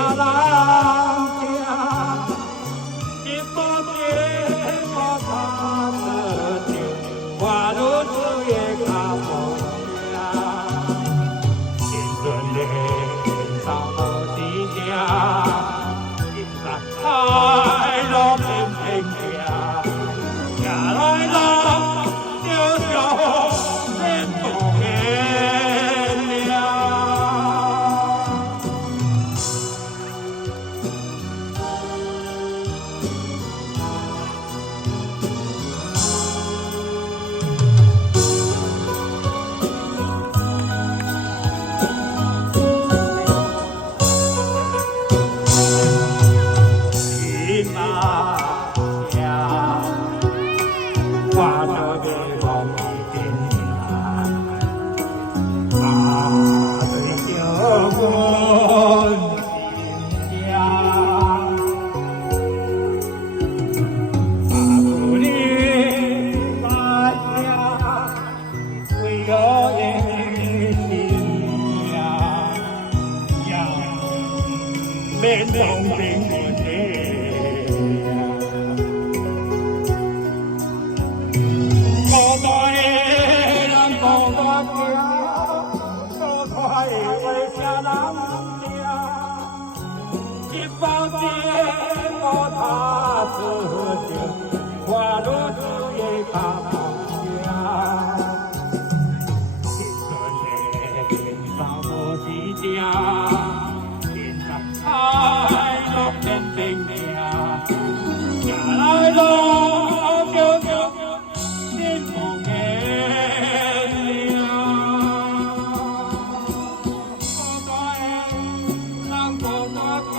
人行，一步一步踏着走，花路子也卡无定，青春的年少无知者，现在海路偏偏行，行来路就就天不见了。天啊呀，我着的梦一点啊，对着阮心声，不离不舍，为了的心呀，免放平的。孤单的人孤单行，孤单的为啥人听？一步一步踏着走，花路子也卡无定。青春的年少无知者，现在海路偏偏行，行来路就就天不见了。孤单的人孤单行。